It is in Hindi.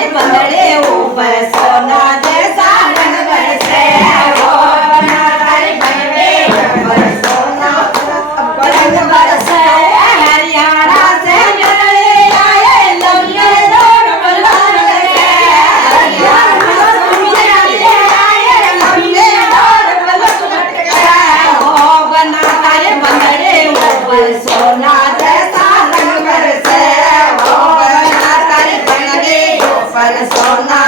तारे बंदड़े ऊपर सोना जैसा रंग बरसे हो बना तारे बंदड़े ऊपर सोना रंग बरसे हरियाणा से बंदड़े आए लंबे रोड बलवान के हरियाणा से आए लंबे रोड बलवान के हो बना तारे बंदड़े ऊपर सोना जैसा रंग बरसे हो बना तारे बंदड़े ऊपर सोना